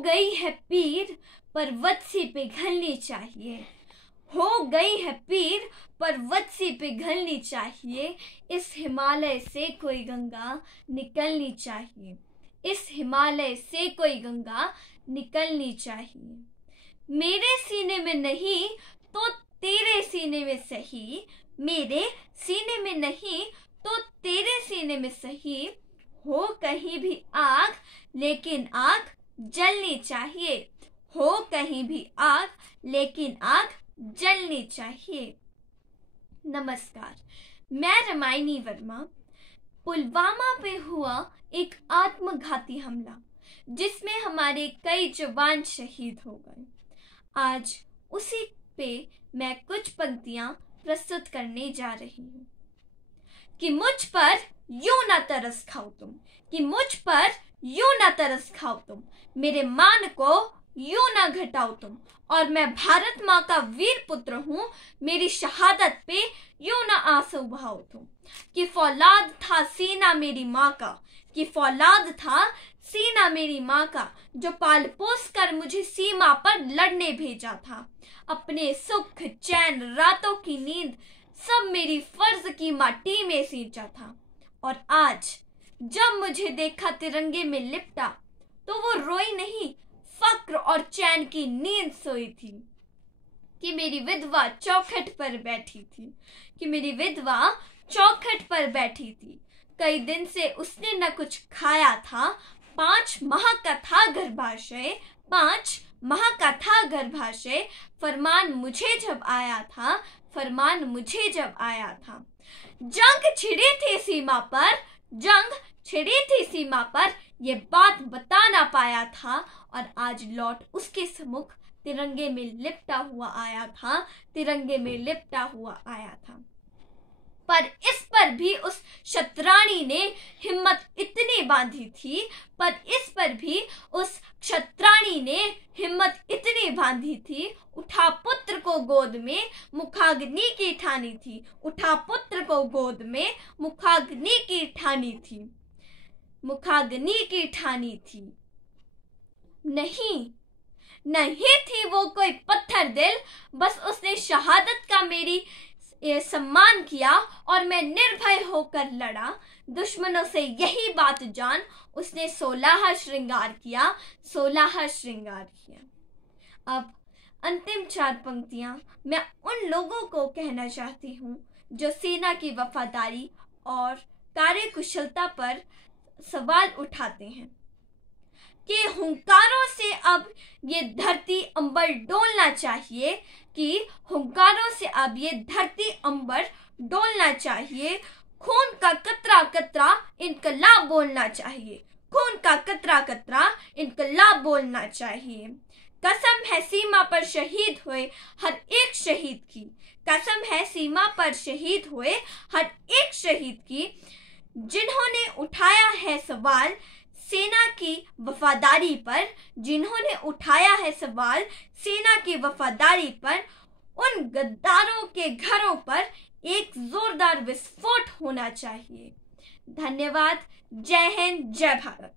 गई है पीर पर्वत से पिघलनी चाहिए, हो गई है पीर पर्वत से पिघलनी चाहिए। इस हिमालय से कोई गंगा निकलनी चाहिए, इस हिमालय से कोई गंगा निकलनी चाहिए। मेरे सीने में नहीं तो तेरे सीने में सही, मेरे सीने में नहीं तो तेरे सीने में सही। हो कहीं भी आग लेकिन आग जलनी चाहिए, हो कहीं भी आग लेकिन आग जलनी चाहिए। नमस्कार, मैं रमायनी वर्मा। पुलवामा पे हुआ एक आत्मघाती हमला जिसमें हमारे कई जवान शहीद हो गए। आज उसी पे मैं कुछ पंक्तियां प्रस्तुत करने जा रही हूँ। कि मुझ पर यूं ना तरस खाओ तुम, कि मुझ पर यूं ना तरस खाओ तुम, मेरे मान को यूं ना घटाओ तुम, और मैं भारत माँ का वीर पुत्र हूँ, मेरी शहादत पे यूं ना आंसू बहाओ तुम। कि फौलाद था सीना मेरी माँ का, कि फौलाद था सीना मेरी माँ का, जो पाल पोस कर मुझे सीमा पर लड़ने भेजा था। अपने सुख चैन रातों की नींद सब मेरी फर्ज की माटी में सींचा था। और आज जब मुझे देखा तिरंगे में लिपटा तो वो रोई नहीं, फक्र और चैन की नींद सोई थी। कि मेरी विधवा चौखट पर बैठी थी, कि मेरी विधवा चौखट पर बैठी थी। कई दिन से उसने न कुछ खाया था, 5 माह का था गर्भाशय, 5 माह का था गर्भाशय। फरमान मुझे जब आया था, फरमान मुझे जब आया था। जंग छिड़ी थी सीमा पर, जंग छिड़ी थी सीमा पर, ये बात बता ना पाया था। और आज लौट उसके सम्मुख तिरंगे में लिपटा हुआ आया था, तिरंगे में लिपटा हुआ आया था। पर इस पर भी उस क्षत्राणी ने हिम्मत इतनी बांधी थी, पर इस पर भी उस क्षत्राणी ने हिम्मत इतनी बांधी थी। उठा पुत्र को गोद में मुखाग्नि की ठानी थी, उठा पुत्र को गोद में मुखाग्नि की ठानी थी, मुखाग्नि की ठानी थी। नहीं, नहीं थी वो कोई पत्थर दिल, बस उसने शहादत का मेरी सम्मान किया और मैं निर्भय होकर लड़ा। दुश्मनों से यही बात जान उसने 16 श्रृंगार किया, 16 श्रृंगार किया। अब अंतिम 4 पंक्तियां मैं उन लोगों को कहना चाहती हूँ जो सेना की वफादारी और कार्यकुशलता पर सवाल उठाते हैं। कि हुंकारों से अब ये धरती अंबर डोलना चाहिए, कि हुंकारों से अब ये धरती अंबर डोलना चाहिए। खून का कतरा कतरा इनकलाब बोलना चाहिए, खून का कतरा कतरा इनकलाब बोलना चाहिए। कसम है सीमा पर शहीद हुए हर एक शहीद की, कसम है सीमा पर शहीद हुए हर एक शहीद की, जिन्होंने उठाया है सवाल सेना की वफादारी पर, जिन्होंने उठाया है सवाल सेना की वफादारी पर। उन गद्दारों के घरों पर एक जोरदार विस्फोट होना चाहिए। धन्यवाद। जय हिंद, जय भारत।